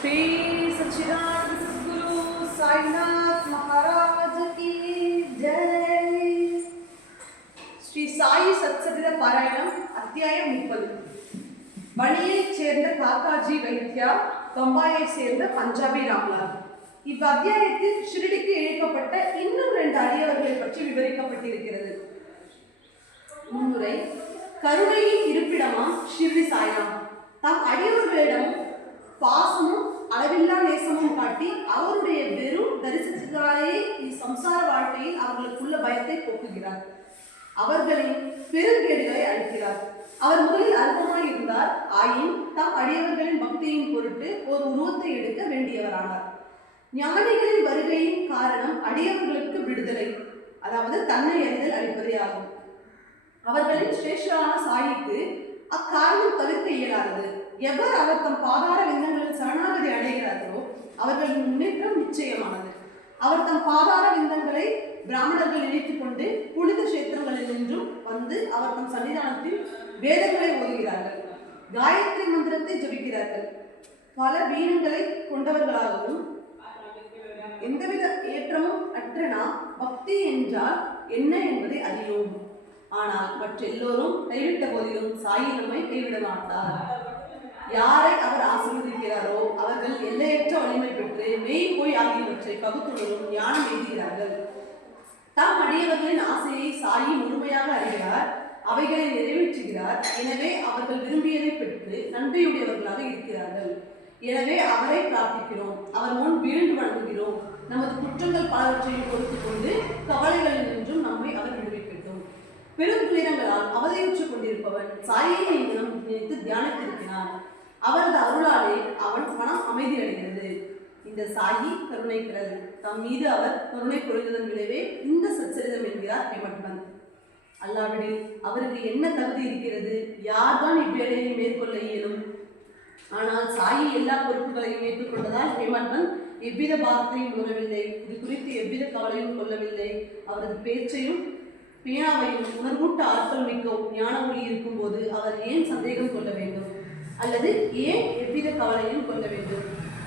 ஸ்ரீ சச்சிதானந்த சத்குரு சாய்நாத் மகாராஜ் கி ஸ்ரீ சாயி சத்சதிர பாராயணம் அத்தியாயம் முப்பது மணியைச் சேர்ந்த காக்காஜி வைத்தியா பம்பாயை சேர்ந்த பஞ்சாபி ராம்லால் இவ்வத்தியாயத்தில் ஷிரடிக்கு இணைக்கப்பட்ட இன்னும் ரெண்டு அடியவர்களை பற்றி விவரிக்கப்பட்டிருக்கிறது. முன்னுரை கருணையின் இருப்பிடமாம் ஷிர்டி சாய்ராம். தம் அடியவர்களிடம் பாசமும் அளவில்லா நேசமும் காட்டி அவருடைய வெறும் தரிசனத்தினாலேயே சம்சார வாழ்க்கையில் அவர்களுக்குள்ள பயத்தை போக்குகிறார். அவர்களின் பெருங்கேடுகளை அழிக்கிறார். அவர் முதலில் அற்பமாக இருந்தார். ஆயின் தம் அடியவர்களின் பக்தியின் பொருட்டு ஒரு உருவத்தை எடுக்க வேண்டியவரானார். ஞானிகளின் வருகையின் காரணம் அடியவர்களுக்கு விடுதலை அதாவது தன்னை அறிதல் அளிப்பதே ஆகும். அவர்களின் சிரேஷ்டரான சாயிக்கு அக்காரணம் தவிர்க்க இயலாதது. எவர் அவர் தம் பாதார விந்தங்களில் சரணாகதி அடைகிறார்களோ அவர்களின் முன்னேற்றம் நிச்சயமானது. அவர் தம் பாதார விந்தங்களை பிராமணர்கள் இணைத்துக் கொண்டு புனித கஷேத்திரங்களில் நின்றும் வந்து அவர் தம் சன்னிதானத்தில் வேதங்களை ஓதுகிறார்கள். காயத்ரி மந்திரத்தை ஜபிக்கிறார்கள். பல வீணங்களை கொண்டவர்களாகவும் எந்தவித ஏற்றமும் அற்ற நாம் பக்தி என்றால் என்ன என்பதை அறியோம். ஆனால் மற்றெல்லோரும் கைவிட்ட போதிலும் சாயி நம்மை கைவிட மாட்டார் யாரை அவர் ஆசீர்வதிக்கிறாரோ அவர்கள் எல்லையற்ற வலிமை பெற்று மெய் போய் ஆகியவற்றை பகுத்துடனும் ஞானம் எழுதுகிறார்கள். தம் அடியவர்களின் ஆசையை சாயி முழுமையாக அறிகிறார் அவைகளை நிறைவேற்றுகிறார். எனவே அவர்கள் விரும்பியதை பெற்று நன்றியுடையவர்களாக இருக்கிறார்கள். எனவே அவரை பிரார்த்திக்கிறோம். அவர் முன் வீழ்ந்து வணங்குகிறோம். நமது குற்றங்கள் பலவற்றையும் பொறுத்துக் கொண்டு கவலைகளில் நின்றும் நம்மை அவர் விடுவிக்கட்டும். பெரும் துயரங்களால் அவதையுற்றுக் கொண்டிருப்பவன் சாயை நினைத்து தியானத்திருக்கிறான் அவரது அருளாலே அவன் மனம் அமைதி அடைகிறது இந்த சாயி கருணை பிறகு. தம் மீது அவர் கருணை பொழிந்ததன் விளைவே இந்த சச்சரிதம் என்கிறார் ஹேமட்பந்த் அல்லாவிடில் அவருக்கு என்ன தகுதி இருக்கிறது? யார்தான் இவ்வேலையை மேற்கொள்ள இயலும்? ஆனால் சாயி எல்லா பொறுப்புகளையும் ஏற்றுக்கொண்டதால் ஹேமட்பந்த் எவ்வித பாரத்தையும் உணரவில்லை. இது குறித்து எவ்வித கவலையும் கொள்ளவில்லை. அவரது பேச்சையும் பேனாவையும் உணர்வூட்ட ஆற்றல் மிக்க ஞான ஒளி இருக்கும்போது அவர் ஏன் சந்தேகம் கொள்ள வேண்டும்? அல்லது ஏன் எவ்வித கவலையும் கொள்ள வேண்டும்?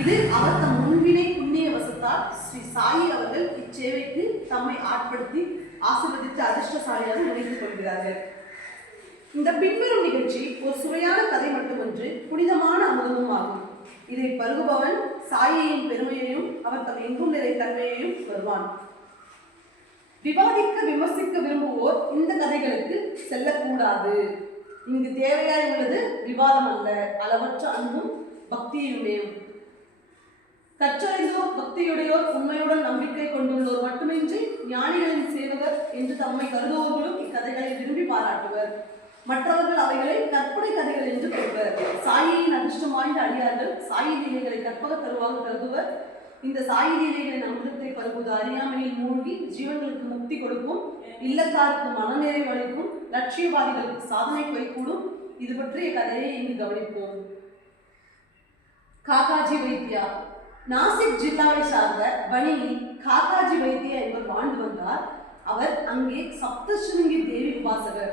இது அவர் தம் முன்வினை புண்ணிய வசத்தால் ஸ்ரீ சாயி அவர்கள் இச்சேவைக்கு தம்மை ஆட்படுத்தி ஆசிர்வதித்து அதிர்ஷ்டசாலியாக நினைத்துக் கொள்கிறார்கள். இந்த பின்வரும் நிகழ்ச்சி ஒரு சுவையான கதை மட்டுமன்று புனிதமான அமுதமும் ஆகும். இதை பருகுபவன் சாயையின் பெருமையையும் அவர் தம் எங்கும் நிறை தன்மையையும் வருவான். விவாதிக்க விமர்சிக்க விரும்புவோர் இந்த கதைகளுக்கு செல்லக்கூடாது. இங்கு தேவையாய் உள்ளது விவாதம் அல்ல அளவற்ற அன்பும் பக்தியுடையும் கற்றறிந்தோர் பக்தியுடையோர் உண்மையுடன் நம்பிக்கை கொண்டுள்ளோர் மட்டுமின்றி ஞானிகளின் சேவகர் என்று தம்மை கருதுவோர்களும் இக்கதைகளை விரும்பி பாராட்டுவர். மற்றவர்கள் அவைகளை கற்பனை கதைகள் என்று கொள்வர் சாயியின் அதிர்ஷ்டம் வாய்ந்த அடியார்கள் சாயி லீலைகளை கற்பக தருவாக கருதுவர். இந்த சாயி லீலைகளின் அமிர்தத்தை பருகுவது அறியாமையில் மூழ்கி ஜீவன்களுக்கு முக்தி கொடுக்கும் இல்லத்தாருக்கு மனநிறைவு அளிக்கும் லட்சியவாதிகளுக்கு சாதனை கைகூடும் இது பற்றிய கதையை இங்கு கவனிப்போம். காக்காஜி வைத்தியா. நாசிக் ஜில்லாவை சார்ந்த பணியில் காக்காஜி வைத்தியா என்பவர் வாழ்ந்து வந்தார். அவர் அங்கே சப்தசுருங்கி தேவி உபாசகர்.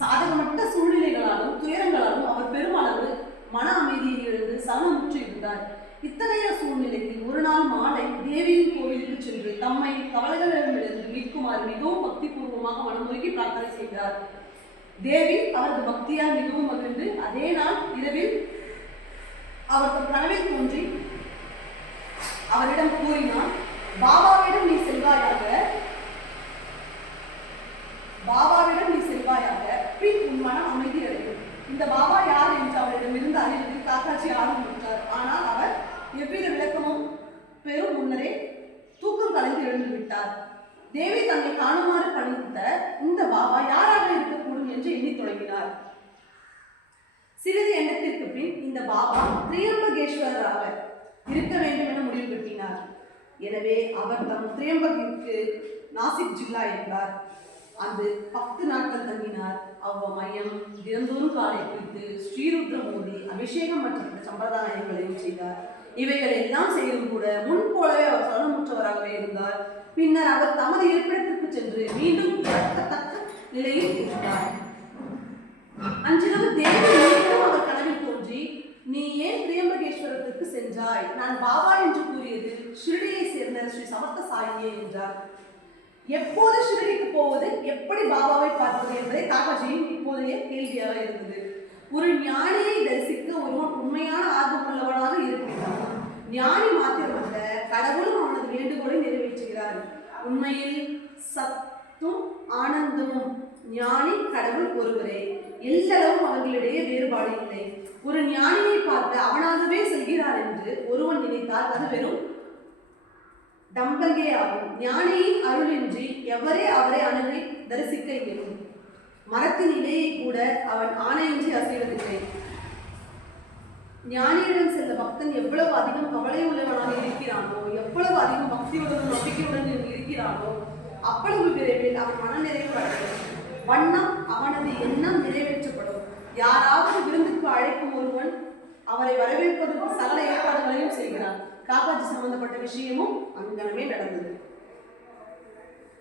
சாதகமற்ற சூழ்நிலைகளாலும் துயரங்களாலும் அவர் பெருமளவு மன அமைதியை இழந்து சமமுற்று இருந்தார் இத்தகைய சூழ்நிலையில் ஒரு நாள் மாலை தேவியின் கோவிலுக்கு சென்று தம்மை கவலைகளிடமிருந்து மீட்குமாறு மிகவும் பக்திபூர்வமாக மனமுருகி பிரார்த்தனை செய்தார். தேவி அவரது பக்தியால் மிகவும் மகிழ்ந்து அதே நாள் இரவில் அவர் தம் கனவில் தோன்றி அவரிடம் கூறினார் பாபாவிடம் நீ செல்வாயாக? பாபாவிடம் நீ செல்வாயாக பின் உன் மனம் அமைதி அடையும் இந்த பாபா யார் என்று அவரிடம் இருந்து அறிவதில் காக்காட்சி ஆர்வம் கொண்டார் ஆனால் அவர் எவ்வித விளக்கமும் பெரும் முன்னரே தூக்கம் கலைந்து எழுந்து விட்டார். தேவி தன்னை காணுமாறு பணித்த இந்த பாபா யாராக இருக்கக்கூடும் என்று எண்ணி தொடங்கினார். சிறிது எண்ணத்திற்கு பின் இந்த பாபா திரியம்பகேஸ்வரராக இருக்க வேண்டும் என முடிவு கட்டினார். எனவே அவர் தம் திரியம்பகிற்கு நாசிக் ஜில்லா என்றார் அது பத்து நாட்கள் தங்கினார். அவ்வ மையம் தினந்தோறும் காலை குறித்து ஸ்ரீருத்ர மோதி அபிஷேகம் மற்ற சம்பிரதாயங்களையும் செய்தார். இவைகள் எல்லாம் செய்தும் கூட முன் போலவே அவர் சலனமுற்றவராகவே இருந்தார். பின்னர் அவர் தமது இருப்பிடத்திற்கு சென்று மீண்டும் இறக்கத்தக்க நிலையில் இருந்தார். அன்றிரவு தேவி மீண்டும் அவர் கனவில் தோன்றி நீ ஏன் திரியம்பகேஸ்வரத்திற்கு சென்றாய்? நான் பாபா என்று கூறியது ஷிரடியை சேர்ந்த ஸ்ரீ சமர்த்த சாயியே என்றார். எப்போது ஷிரடிக்கு போவது எப்படி பாபாவை பார்ப்பது என்பதை காக்காஜியின் இப்போதைய கேள்வியாக இருந்தது. ஒரு ஞானியை தரிசிக்க ஒருவன் உண்மையான ஆர்வமுள்ளவனாக இருக்கின்றான். ஞானி மாத்திரமல்ல கடவுளும் அவனது வேண்டுகோளை நிறைவேற்றுகிறார். உண்மையில் சத்தும் ஆனந்தமும் ஞானி கடவுள் ஒருவரே. எல்லளவும் அவர்களிடையே வேறுபாடு இல்லை. ஒரு ஞானியை பார்த்து அவனாகவே செல்கிறார் என்று ஒருவன் நினைத்தால் அது வெறும் டம்பங்கே ஆகும். ஞானியின் அருளின்றி எவரே அவரை அணுகி தரிசிக்க இயலும். மரத்தின் இலையை கூட அவன் ஆணையின்றி அசைவதில்லை. ஞானியிடம் சென்ற பக்தன் எவ்வளவு அதிகம் கவலை உள்ளவனாக இருக்கிறானோ எவ்வளவு அதிகம் பக்தியுடன் நம்பிக்கையுடன் இருக்கிறானோ அவ்வளவு விரைவில் அவன் மனநிறைவு அடையும். வண்ணம் அவனது எண்ணம் நிறைவேற்றப்படும். யாராவது விருந்துக்கு அழைக்கும் ஒருவன் அவரை வரவேற்பதற்கு சகல ஏற்பாடுகளையும் செய்கிறான். காப்பாற்றி சம்பந்தப்பட்ட விஷயமும் அங்கனமே நடந்தது.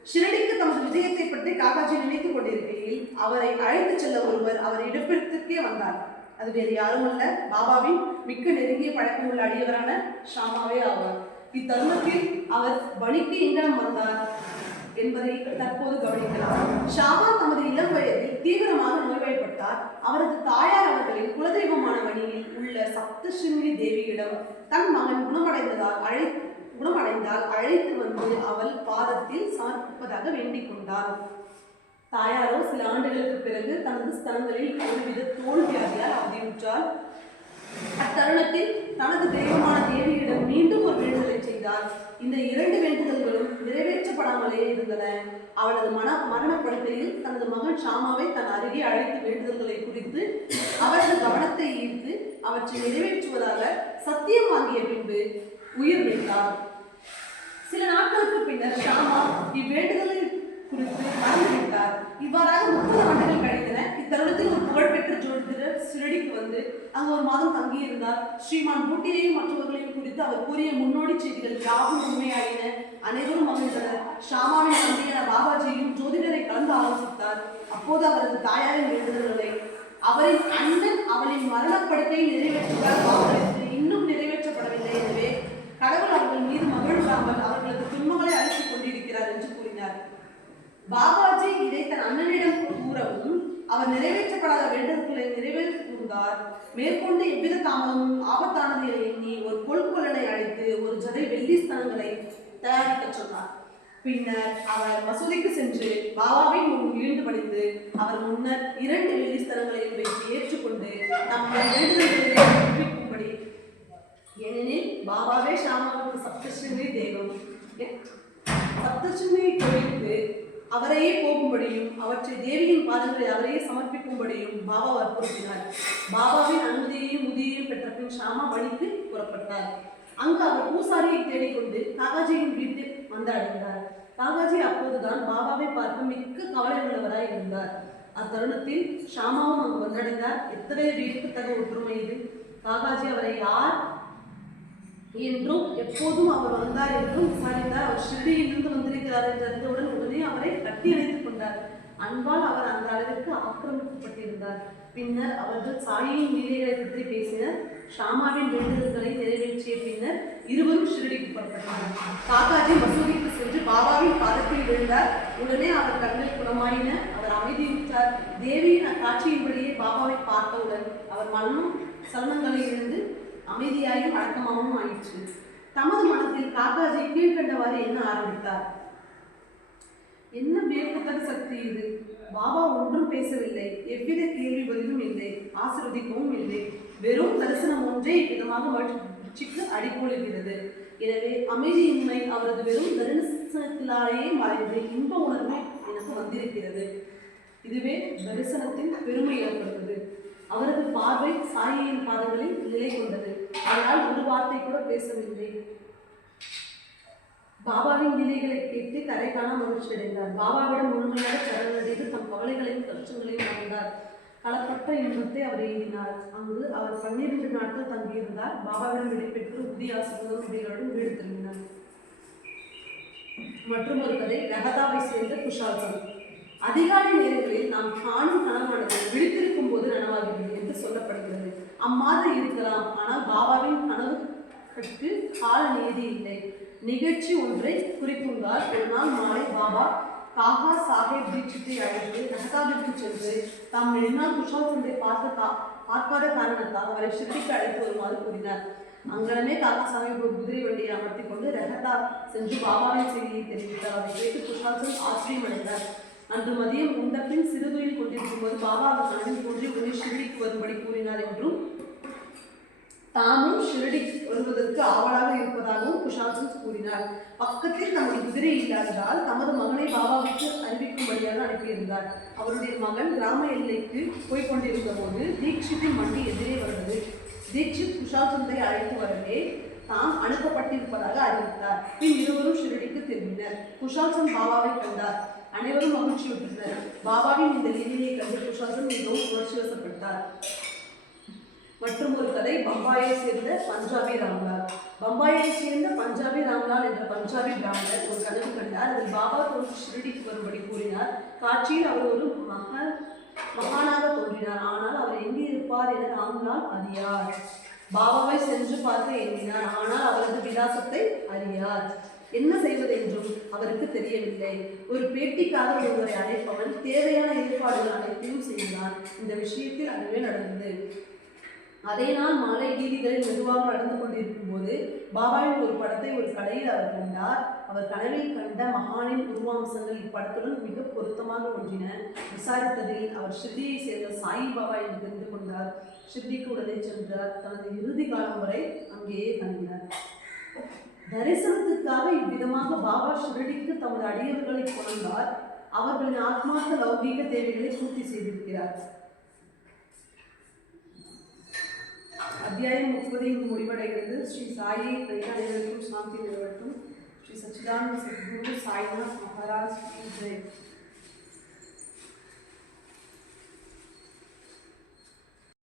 ஷிரடிக்கு தமது விஜயத்தை பற்றி காக்காஜி நினைத்துக் கொண்டிருக்கையில் அவரை அழைத்துச் செல்ல ஒருவர் அவர் இடப்பிடத்திற்கே வந்தார். அது வேறு யாரும் அல்ல பாபாவின் மிக்க நெருங்கிய பழக்கமுள்ள அடியவரான ஷாமாவே ஆவார். இத்தருணத்தில் அவர் பணிக்கு எங்கனம் வந்தார் என்பதை தற்போது கவனிக்கலாம். ஷாமா தமது இளம் வயதில் தீவிரமாக நோய்வாய்ப்பட்டார். அவரது தாயார் அவர்களின் குலதெய்வமான மணியில் உள்ள சப்தசிங்கி தேவியிடம் தன் மகன் குணமடைந்ததால் அழை குணமடைந்தால் அழைத்து வந்து அவள் பாதத்தில் சமர்ப்பிப்பதாக வேண்டிக் கொண்டார் தாயாரோ சில ஆண்டுகளுக்கு பிறகு தனது ஸ்தலங்களில் ஒருவித தோல் வியாதியால் அவதியுற்றார் அத்தருணத்தில் தனது தெய்வமான தேவியிடம் மீண்டும் ஒரு வேண்டுதலை செய்தார் இந்த இரண்டு வேண்டுதல்களும் நிறைவேற்றப்படாமலே இருந்தன. அவளது மன மரணப்படுக்கையில் தனது மகன் ஷாமாவை தன் அருகே அழைத்து வேண்டுதல்களை குறித்து அவரது கவனத்தை ஈர்த்து அவற்றை நிறைவேற்றுவதாக சத்தியம் வாங்கிய பின்பு உயிர் நீத்தார். சில நாட்களுக்கு பின்னர் ஷாமா இவ்வேண்டுதலை குறித்து மறந்துவிட்டார் இவ்வாறாக முப்பது ஆண்டுகள் கழித்தன இத்தருணத்தில் ஒரு புகழ்பெற்ற ஜோதிடர் சிரடிக்கு வந்து அங்கு ஒரு மாதம் தங்கியிருந்தார். ஸ்ரீமான் பூட்டியையும் மற்றவர்களையும் குறித்து அவர் கூறிய முன்னோடி செய்திகள் யாவும் உண்மையாயின. அனைவரும் மகிழ்ந்தனர். ஷாமாவின் தந்தையான பாபாஜியும் ஜோதிடரை கலந்து ஆலோசித்தார். அப்போது அவரது தாயாரின் வேண்டுதல்களை அவரின் அண்ணன் அவளின் மரணப்படுக்கை நிறைவேற்றுவதால் இன்னும் நிறைவேற்றப்படவில்லை. எனவே கடவுள் அவர்கள் மீது மகிழ்வாமல் பாபாஜி இதை தன் அண்ணனிடம் கூறவும் அவர் நிறைவேற்றப்படாத வேண்டுதல்களை நிறைவேற்றி கூர்ந்தார் மேற்கொண்டு எவ்வித தாமதமும் ஆபத்தானது எண்ணி ஒரு கொள்கொள்ளனை அழைத்து ஒரு ஜதை வெள்ளி ஸ்தலங்களை தயாரிக்கச் சொன்னார். பின்னர் அவர் மசூதிக்கு சென்று பாபாவின் முன் வீழ்ந்து படித்து அவர் முன்னர் இரண்டு வெள்ளி ஸ்தலங்களையும் வைத்து ஏற்றுக்கொண்டு நம்முடைய வேண்டுதல்களை புதுப்பிக்கும்படி ஏனெனில் பாபாவே ஷாமாவுக்கு சப்தஸ்ரீ தெய்வம் சப்தஸ்ரீ கோயிலுக்கு அவரையே போகும்படியும் அவற்றை தேவியின் பாதங்களை அவரையே சமர்ப்பிக்கும்படியும் பாபா வற்புறுத்தினார். பாபாவின் அனுமதியையும் உதவியையும் பெற்ற பின் ஷாமா வழிக்கு புறப்பட்டார். அங்கு அவர் பூசாரியை தேடிக்கொண்டு காகாஜியின் வீட்டில் வந்தடைந்தார். காகாஜி அப்போதுதான் பாபாவை பார்க்க மிக்க கவலை உள்ளவராய் இருந்தார். அத்தருணத்தில் ஷாமாவும் அங்கு வந்தடைந்தார். எத்தனை வியப்புத்தக ஒற்றுமை இது? காகாஜி அவரை யார் என்றும் எப்போதும் அவர் வந்தார் என்றும் விசாரித்தார். அவர் ஷிரடியிலிருந்து வந்திருக்கிறார் என்று அறிந்தவுடன் உடனே அவரை கட்டி அணைத்துக் கொண்டார். அன்பால் அவர் அந்த அளவிற்கு ஆக்கிரமிக்கப்பட்டிருந்தார். பின்னர் அவர்கள் சாயியின் லீலைகளை பற்றி பேசினர். ஷாமாவின் வேண்டுதல்களை நிறைவேற்றிய பின்னர் இருவரும் ஷிரடிக்கு புறப்பட்டனர். காக்காஜி மசூதிக்கு சென்று பாபாவின் பாதத்தில் விழுந்தார். உடனே அவர் கண்கள் குணமாயின. அவர் அமைதியுற்றார். தேவியின் காட்சியின்படியே பாபாவை பார்த்தவுடன் அவர் மனம் சலனங்களில் இருந்து அமைதியாயும் வழக்கமாகவும் ஆயிடுச்சு தமது மனத்தில் காக்காஜி கீழ்கண்டவாறு என்ன ஆரம்பித்தார்? என்ன வியக்கத்தக்க சக்தி இது? பாபா ஒன்றும் பேசவில்லை. எவ்வித கேள்வி பதிலும் இல்லை. ஆசிர்வதிக்கவும் இல்லை. வெறும் தரிசனம் ஒன்றே இவ்விதமாக மகிழ்ச்சிக்கு அடிக்கோலுகிறது எனவே அமைதியின்மை அவரது வெறும் தரிசனத்திலேயே மறைந்து இன்ப உணர்வு எனக்கு வந்திருக்கிறது. இதுவே தரிசனத்தின் பெருமை ஏற்படுகிறது அவரது பார்வை சாயையின் பாதங்களில் நிலை கொண்டது. அதனால் ஒரு வார்த்தை கூட பேசவில்லை. பாபாவின் நிலைகளை கேட்டு கரை காண மகிழ்ச்சி அடைந்தார் பாபாவிடம் முழுமையாக சரணடைந்து தம் கவலைகளையும் கஷ்டங்களையும் மறந்தார் களப்பட்ட இன்பத்தை அவர் எழுதினார் அங்கு அவர் பன்னிரண்டு நாட்கள் தங்கியிருந்தார். பாபாவிடம் விடைபெற்று புதிய ஆசிரியரும் இடைகளுடன் வீடு திரும்பினார். மற்றும் ஒரு கதை லகதாவை சேர்ந்த குஷால் அதிகாலை நேரங்களில் நாம் காணும் கனவு விழித்திருக்கும் போது நனவாகிறது என்று சொல்லப்படுகிறது அம்மாதிரி இருக்கலாம். ஆனால் பாபாவின் கனவு கால நீதி இல்லை. நிகழ்ச்சி ஒன்றை குறிப்புங்கார் ஒரு நாள் மாலை பாபா காகா சாஹேப் தீட்சித்தை அழைத்து ரஹதாவிற்கு சென்று தாம் நெடுநாள் குஷால் சந்தை பார்த்ததா கா பார்க்காத காரணத்தால் அவரை ஷிர்டிக்கு அழைத்து வருமாறு கூறினார். அங்கனமே காக்கா சாஹேப் ஒரு குதிரை வண்டியை அமர்த்தி கொண்டு ரஹதா சென்று பாபாவின் செய்தியை தெரிவித்தார். அதை கேட்டு குஷால் சந்த் ஆச்சரியமடைந்தார். அன்று மதியம் உண்டபின் சிறுதுயில் கொண்டிருக்கும் போது பாபா அவர் கனவில் தோன்றி உன்னை ஷிரடிக்கு வரும்படி கூறினார் என்றும் தாமும் ஷிரடி வருவதற்கு ஆவலாக இருப்பதாகவும் குஷால் கூறினார். பக்கத்தில் நமது குதிரை இல்லாததால் தமது மகனை பாபாவுக்கு அறிவிக்கும்படியாக அனுப்பியிருந்தார். அவருடைய மகன் கிராம எல்லைக்கு போய்க் கொண்டிருந்த போது தீட்சித்தின் வண்டி எதிரே வந்தது. தீட்சித் குஷாசந்தை அழைத்து வரவே தாம் அனுப்பப்பட்டிருப்பதாக அறிவித்தார். பின் இருவரும் ஷிரடிக்கு திரும்பினர். குஷாசன் பாபாவை கண்டார். அனைவரும் மகிழ்ச்சியுற்றனர் பாபாவின் இந்த லீலையை கண்டு குஷால் மிகவும் உணர்ச்சி வசப்பட்டார் மற்றும் ஒரு கதை பம்பாயை சேர்ந்த பஞ்சாபி ராம்லால். பம்பாயை சேர்ந்த பஞ்சாபி ராம்லால் என்ற பஞ்சாபி பிராமணர் ஒரு கனவு கண்டார். அதில் பாபா தோன்று ஷிரடிக்கு வரும்படி கூறினார் காட்சியில் அவர் ஒரு மக மகானாக தோன்றினார். ஆனால் அவர் எங்கே இருப்பார் என ராம்லால் அறியார். பாபாவை சென்று பார்க்க எண்ணினார். ஆனால் அவரது விலாசத்தை அறியார். என்ன செய்வது என்றும் அவருக்கு தெரியவில்லை. ஒரு பேட்டிக்காக ஒருவரை அழைப்பவன் தேவையான ஏற்பாடுகள் அனைத்தையும் செய்தான் இந்த விஷயத்தில் அதுவே நடந்தது. அதே நாள் மாலை வீதிகளில் மெதுவாக நடந்து கொண்டிருக்கும் போது பாபாவின் ஒரு படத்தை ஒரு கடையில் அவர் கண்டார். அவர் கனவில் கண்ட மகானின் உருவாம்சங்கள் இப்படத்துடன் மிக பொருத்தமாக ஒன்றின. விசாரித்ததில் அவர் ஷிர்டியை சேர்ந்த சாய் பாபா என்று தெரிந்து கொண்டார். ஷிர்டிக்கு உடனே சென்றார். தனது இறுதி காலம் வரை அங்கேயே தங்கினார். தரிசனத்துக்காக இவ்விதமாக பாபா ஷிரடிக்கு தமது அடியவர்களை கொண்டார் அவர்களின் ஆத்மார்த்த லௌகீக தேவைகளை பூர்த்தி செய்திருக்கிறார். அத்தியாயம் முப்பது இங்கு முடிவடைகிறது. ஸ்ரீ சாயை அனைவருக்கும் சாந்தி நிறுவட்டும் ஸ்ரீ சச்சிதானந்த சத்குரு சாய்நாத் மகாராஜ் கி. ஜெய்.